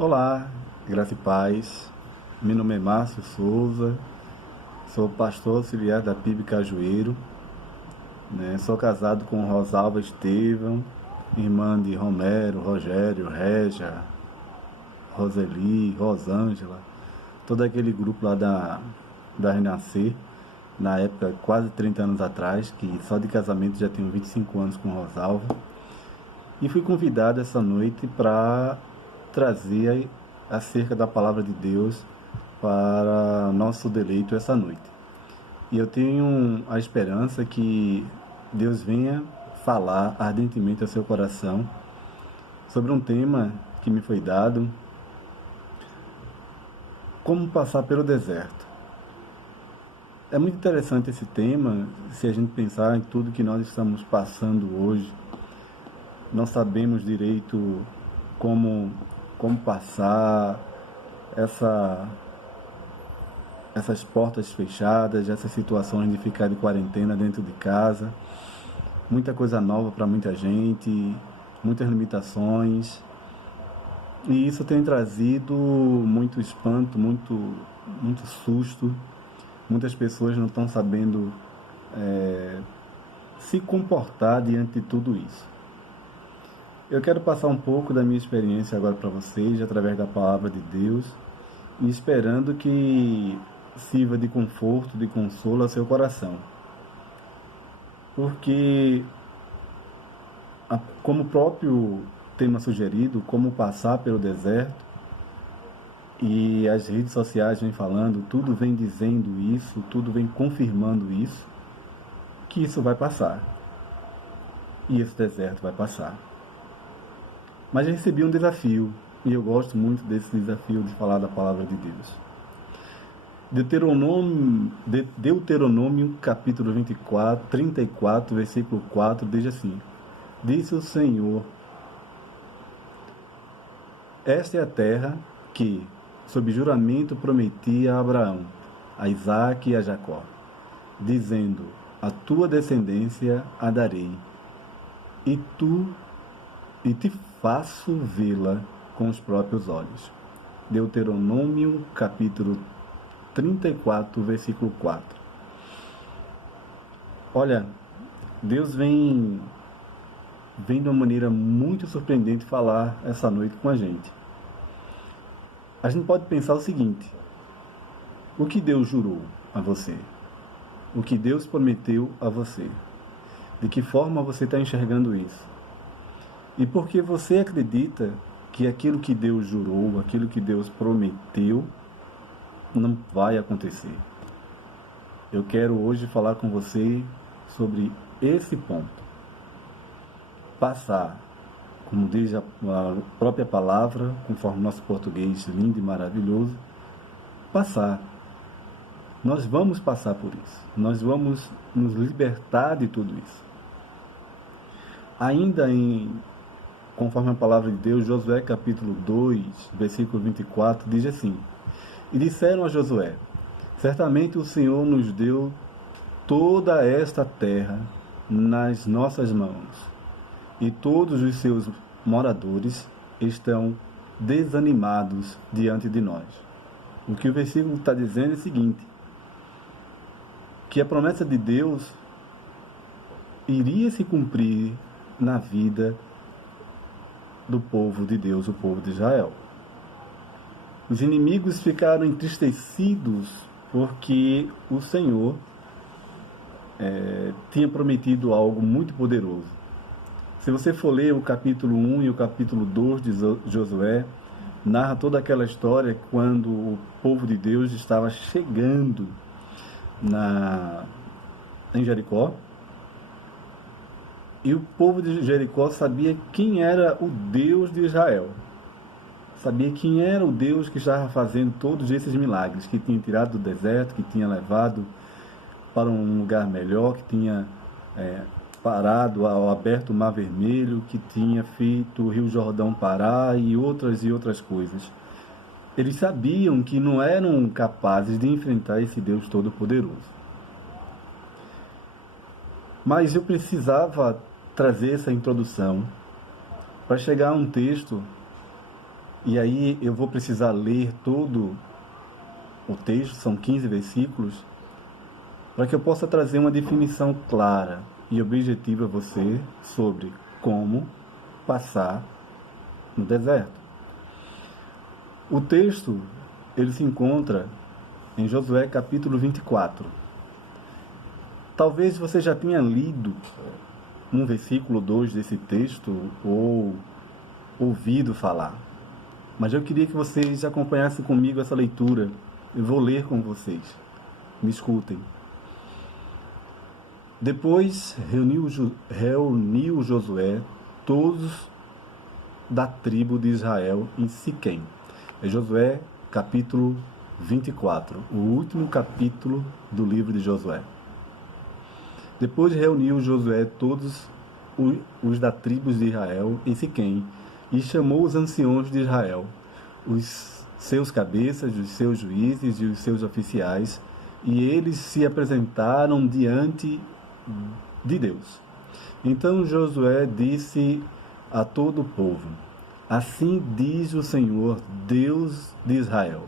Olá, graça e paz. Meu nome é Márcio Souza, sou pastor auxiliar da PIB Cajueiro, né? Sou casado com Rosalva Estevão, irmã de Romero, Rogério, Régia, Roseli, Rosângela, todo aquele grupo lá da Renascer, na época, quase 30 anos atrás, que só de casamento já tenho 25 anos com Rosalva. E fui convidado essa noite para trazer acerca da palavra de Deus para nosso deleito essa noite. E eu tenho a esperança que Deus venha falar ardentemente ao seu coração sobre um tema que me foi dado: como passar pelo deserto. É muito interessante esse tema, se a gente pensar em tudo que nós estamos passando hoje. Não sabemos direito como passar essas portas fechadas, essas situações de ficar de quarentena dentro de casa. Muita coisa nova para muita gente, muitas limitações. E isso tem trazido muito espanto, muito susto. Muitas pessoas não estão sabendo se comportar diante de tudo isso. Eu quero passar um pouco da minha experiência agora para vocês, através da palavra de Deus, e esperando que sirva de conforto, de consolo ao seu coração. Porque, como o próprio tema sugerido, como passar pelo deserto, e as redes sociais vêm falando, tudo vem dizendo isso, tudo vem confirmando isso, que isso vai passar. E esse deserto vai passar. Mas eu recebi um desafio, e eu gosto muito desse desafio de falar da palavra de Deus. Deuteronômio capítulo 34, versículo 4, diz assim: disse o Senhor: esta é a terra que, sob juramento, prometi a Abraão, a Isaque e a Jacó, dizendo: a tua descendência a darei, e te faço vê-la com os próprios olhos. Deuteronômio capítulo 34, versículo 4. Olha, Deus vem de uma maneira muito surpreendente falar essa noite com a gente. A gente pode pensar o seguinte: o que Deus jurou a você? O que Deus prometeu a você? De que forma você está enxergando isso? E porque você acredita que aquilo que Deus jurou, aquilo que Deus prometeu, não vai acontecer. Eu quero hoje falar com você sobre esse ponto. Passar, como diz a própria palavra, conforme nosso português lindo e maravilhoso, passar. Nós vamos passar por isso. Nós vamos nos libertar de tudo isso. Ainda conforme a palavra de Deus, Josué capítulo 2, versículo 24, diz assim: e disseram a Josué: certamente o Senhor nos deu toda esta terra nas nossas mãos, e todos os seus moradores estão desanimados diante de nós. O que o versículo está dizendo é o seguinte: que a promessa de Deus iria se cumprir na vida do povo de Deus, o povo de Israel. Os inimigos ficaram entristecidos porque o Senhor tinha prometido algo muito poderoso. Se você for ler o capítulo 1 e o capítulo 2 de Josué, narra toda aquela história quando o povo de Deus estava chegando em Jericó. E o povo de Jericó sabia quem era o Deus de Israel. Sabia quem era o Deus que estava fazendo todos esses milagres, que tinha tirado do deserto, que tinha levado para um lugar melhor, que tinha parado, aberto o Mar Vermelho, que tinha feito o Rio Jordão parar e outras coisas. Eles sabiam que não eram capazes de enfrentar esse Deus Todo-Poderoso. Mas eu precisava trazer essa introdução para chegar a um texto E aí eu vou precisar ler todo o texto, são 15 versículos, para que eu possa trazer uma definição clara e objetiva a você sobre como passar no deserto. O texto, ele se encontra em Josué capítulo 24. Talvez você já tenha lido um versículo 2 desse texto ou ouvido falar. Mas eu queria que vocês acompanhassem comigo essa leitura. Eu vou ler com vocês. Me escutem. Depois reuniu Josué todos da tribo de Israel em Siquém. É Josué capítulo 24, o último capítulo do livro de Josué. Depois reuniu Josué todos os da tribo de Israel em Siquém e chamou os anciãos de Israel, os seus cabeças, os seus juízes e os seus oficiais, e eles se apresentaram diante de Deus. Então Josué disse a todo o povo: assim diz o Senhor, Deus de Israel: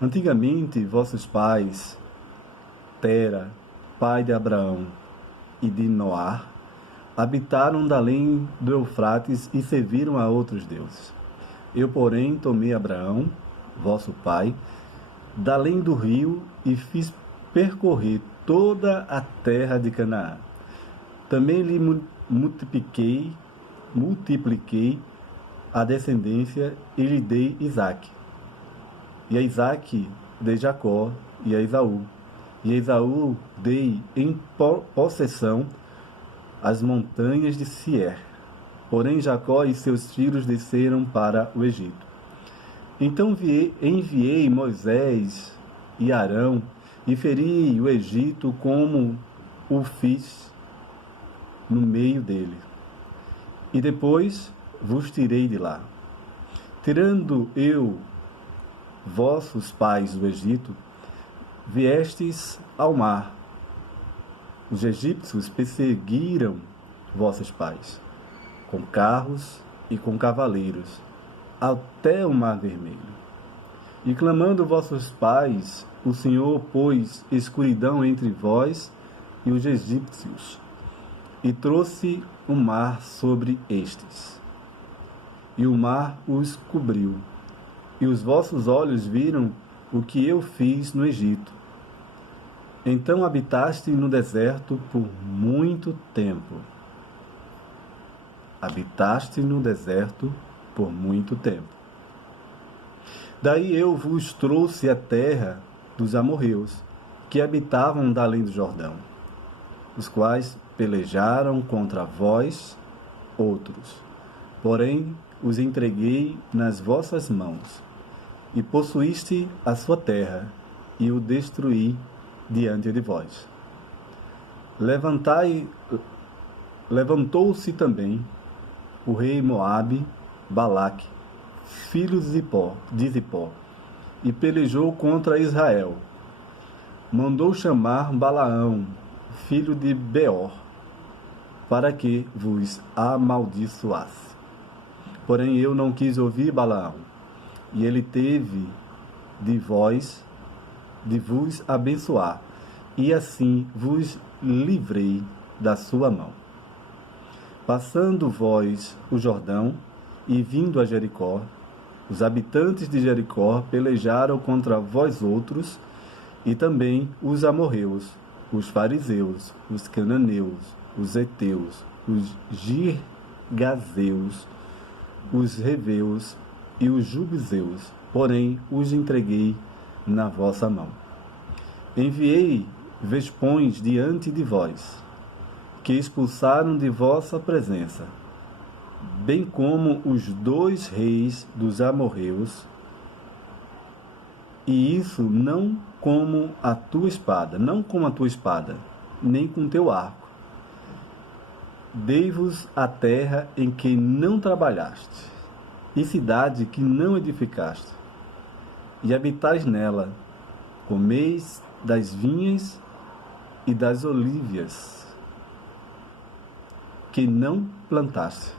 antigamente vossos pais, Tera, pai de Abraão e de Noar, habitaram da além do Eufrates e serviram a outros deuses. Eu, porém, tomei Abraão, vosso pai, da além do rio e fiz percorrer toda a terra de Canaã. Também lhe multipliquei a descendência e lhe dei Isaque. E a Isaque dei Jacó e a Esaú. E a Esaú dei em possessão as montanhas de Sier. Porém Jacó e seus filhos desceram para o Egito. Então enviei Moisés e Arão e feri o Egito como o fiz no meio dele. E depois vos tirei de lá. Tirando eu vossos pais do Egito, viestes ao mar. Os egípcios perseguiram vossos pais, com carros e com cavaleiros, até o mar vermelho. E clamando vossos pais, o Senhor pôs escuridão entre vós e os egípcios, e trouxe o mar sobre estes. E o mar os cobriu, e os vossos olhos viram o que eu fiz no Egito. Então habitaste no deserto por muito tempo. Habitaste no deserto por muito tempo. Daí eu vos trouxe a terra dos amorreus, que habitavam da além do Jordão, os quais pelejaram contra vós outros. Porém, os entreguei nas vossas mãos, e possuíste a sua terra, e o destruí diante de vós. Levantou-se também o rei Moabe, Balaque, filho de Zippor, e pelejou contra Israel. Mandou chamar Balaão, filho de Beor, para que vos amaldiçoasse. Porém eu não quis ouvir Balaão, e ele teve de vos abençoar, e assim vos livrei da sua mão. Passando vós o Jordão e vindo a Jericó, os habitantes de Jericó pelejaram contra vós outros, e também os amorreus, os fariseus, os cananeus, os heteus, os girgazeus, os reveus e os jubizeus, porém os entreguei na vossa mão. Enviei vespões diante de vós, que expulsaram de vossa presença, bem como os 2 reis dos amorreus, e isso não como a tua espada, nem com teu arco. Dei-vos a terra em que não trabalhaste, e cidade que não edificaste, e habitais nela, comeis das vinhas e das olívias que não plantaste.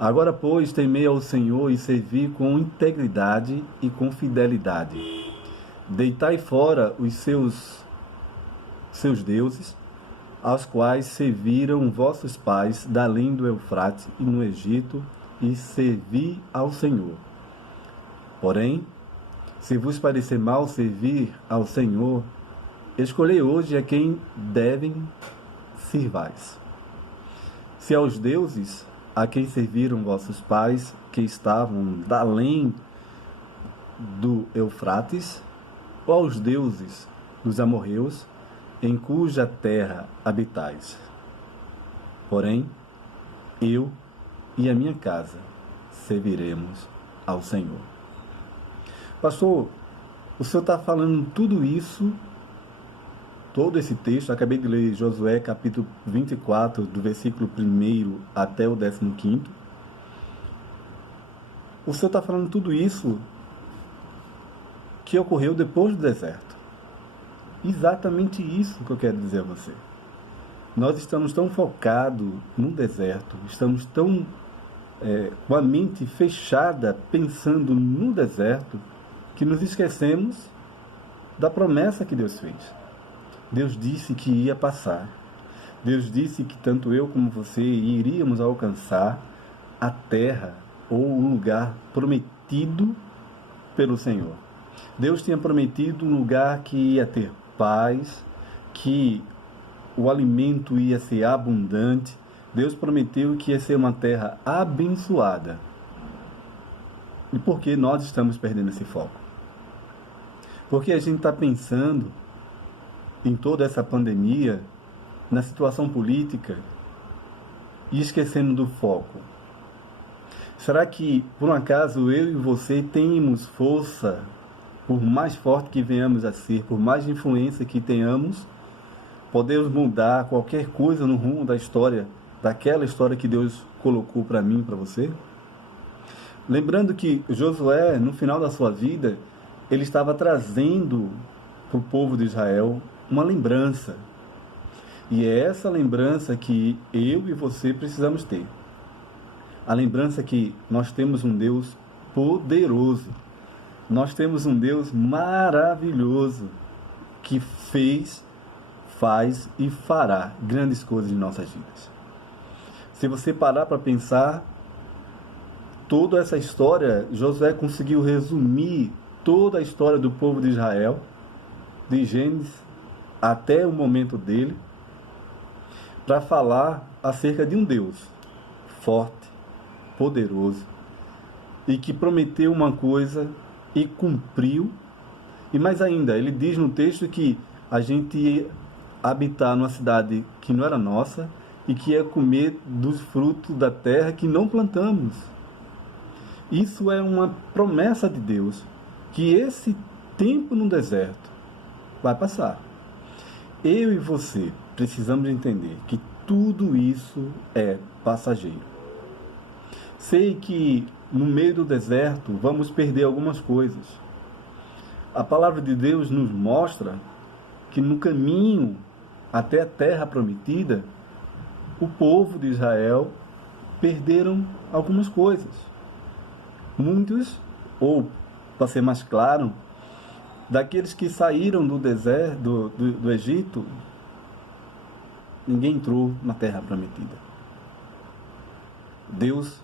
Agora, pois, temei ao Senhor e servi com integridade e com fidelidade. Deitai fora os seus deuses, aos quais serviram vossos pais da além do Eufrates e no Egito, e servi ao Senhor. Porém, se vos parecer mal servir ao Senhor, escolhei hoje a quem devem sirvais. Se aos deuses a quem serviram vossos pais, que estavam da além do Eufrates, ou aos deuses dos amorreus, em cuja terra habitais. Porém, eu e a minha casa serviremos ao Senhor. Pastor, o senhor está falando tudo isso, todo esse texto, acabei de ler Josué capítulo 24, do versículo 1 até o 15º. O senhor está falando tudo isso que ocorreu depois do deserto. Exatamente isso que eu quero dizer a você. Nós estamos tão focados no deserto, estamos tão com a mente fechada, pensando no deserto, que nos esquecemos da promessa que Deus fez. Deus disse que ia passar. Deus disse que tanto eu como você iríamos alcançar a terra ou o lugar prometido pelo Senhor. Deus tinha prometido um lugar que ia ter paz, que o alimento ia ser abundante. Deus prometeu que ia ser uma terra abençoada. E por que nós estamos perdendo esse foco? Porque a gente está pensando em toda essa pandemia, na situação política, e esquecendo do foco. Será que, por um acaso, eu e você temos força, por mais forte que venhamos a ser, por mais influência que tenhamos, podemos mudar qualquer coisa no rumo da história, daquela história que Deus colocou para mim e para você? Lembrando que Josué, no final da sua vida, ele estava trazendo para o povo de Israel uma lembrança. E é essa lembrança que eu e você precisamos ter. A lembrança que nós temos um Deus poderoso. Nós temos um Deus maravilhoso que fez, faz e fará grandes coisas em nossas vidas. Se você parar para pensar, toda essa história, Josué conseguiu resumir toda a história do povo de Israel, de Gênesis até o momento dele, para falar acerca de um Deus forte, poderoso, e que prometeu uma coisa e cumpriu. E mais ainda, ele diz no texto que a gente ia habitar numa cidade que não era nossa e que ia comer dos frutos da terra que não plantamos. Isso é uma promessa de Deus, que esse tempo no deserto vai passar. Eu e você precisamos entender que tudo isso é passageiro. Sei que no meio do deserto vamos perder algumas coisas. A palavra de Deus nos mostra que no caminho até a terra prometida, o povo de Israel perderam algumas coisas. Muitos, ou para ser mais claro, daqueles que saíram do deserto, do Egito, ninguém entrou na terra prometida. Deus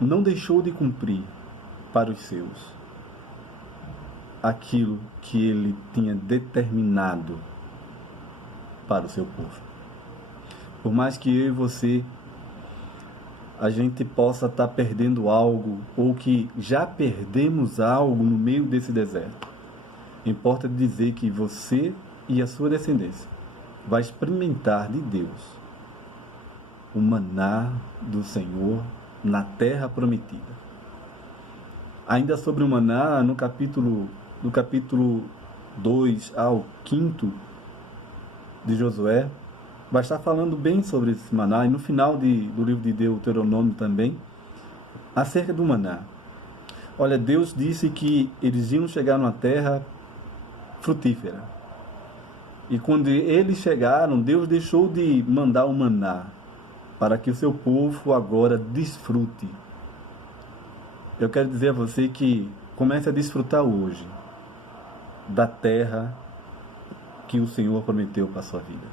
não deixou de cumprir para os seus aquilo que ele tinha determinado para o seu povo. Por mais que eu e você, a gente possa estar perdendo algo, ou que já perdemos algo no meio desse deserto, importa dizer que você e a sua descendência vai experimentar de Deus o maná do Senhor na terra prometida. Ainda sobre o maná, no capítulo 2 ao 5 de Josué, vai estar falando bem sobre esse maná, e no final do livro de Deuteronômio também, acerca do maná. Olha, Deus disse que eles iam chegar numa terra frutífera. E quando eles chegaram, Deus deixou de mandar o maná. para que o seu povo agora desfrute. Eu quero dizer a você que comece a desfrutar hoje da terra que o Senhor prometeu para a sua vida.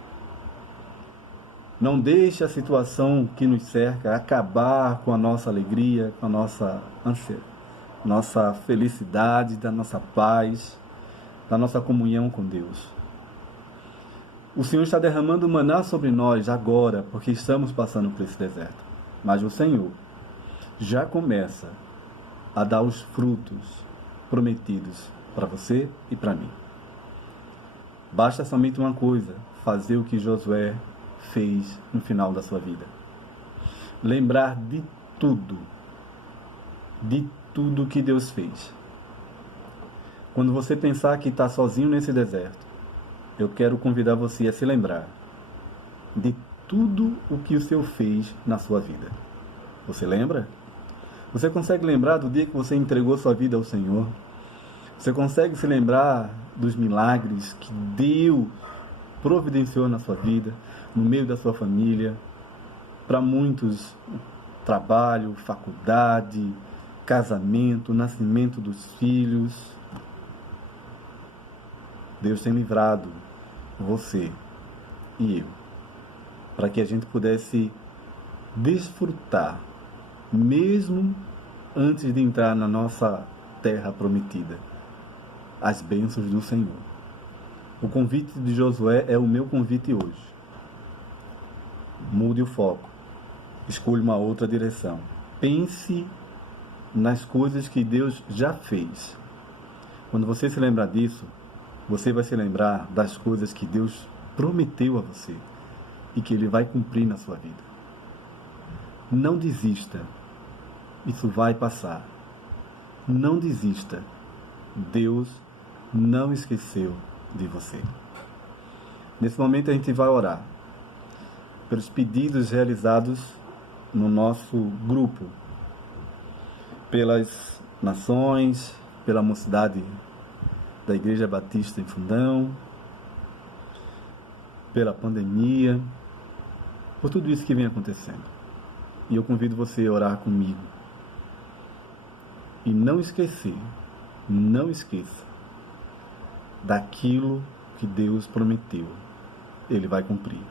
Não deixe a situação que nos cerca acabar com a nossa alegria, com a nossa felicidade, da nossa paz, da nossa comunhão com Deus. O Senhor está derramando maná sobre nós agora, porque estamos passando por esse deserto. Mas o Senhor já começa a dar os frutos prometidos para você e para mim. Basta somente uma coisa: fazer o que Josué fez no final da sua vida. Lembrar de tudo que Deus fez. Quando você pensar que está sozinho nesse deserto, eu quero convidar você a se lembrar de tudo o que o Senhor fez na sua vida. Você lembra? Você consegue lembrar do dia que você entregou sua vida ao Senhor? Você consegue se lembrar dos milagres que Deus providenciou na sua vida, no meio da sua família? Para muitos, trabalho, faculdade, casamento, nascimento dos filhos. Deus tem livrado você e eu, para que a gente pudesse desfrutar, mesmo antes de entrar na nossa terra prometida, as bênçãos do Senhor. O convite de Josué é o meu convite hoje. Mude o foco. Escolha uma outra direção. Pense nas coisas que Deus já fez. Quando você se lembrar disso, você vai se lembrar das coisas que Deus prometeu a você e que Ele vai cumprir na sua vida. Não desista. Isso vai passar. Não desista. Deus não esqueceu de você. Nesse momento a gente vai orar pelos pedidos realizados no nosso grupo, pelas nações, pela mocidade da Igreja Batista em Fundão, pela pandemia, por tudo isso que vem acontecendo. E eu convido você a orar comigo. E não esqueça daquilo que Deus prometeu. Ele vai cumprir.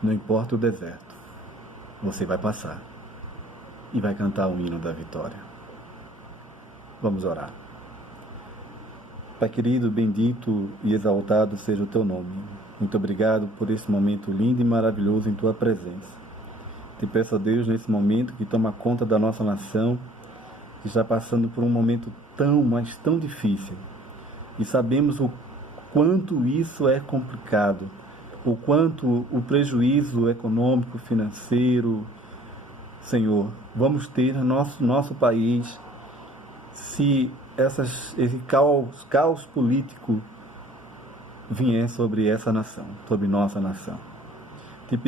Não importa o deserto, você vai passar e vai cantar o hino da vitória. Vamos orar. Pai querido, bendito e exaltado seja o teu nome. Muito obrigado por esse momento lindo e maravilhoso em tua presença. Te peço a Deus nesse momento que toma conta da nossa nação, que está passando por um momento mas tão difícil. E sabemos o quanto isso é complicado, o quanto o prejuízo econômico, financeiro. Senhor, vamos ter no nosso país se esse caos político vier sobre essa nação, sobre nossa nação.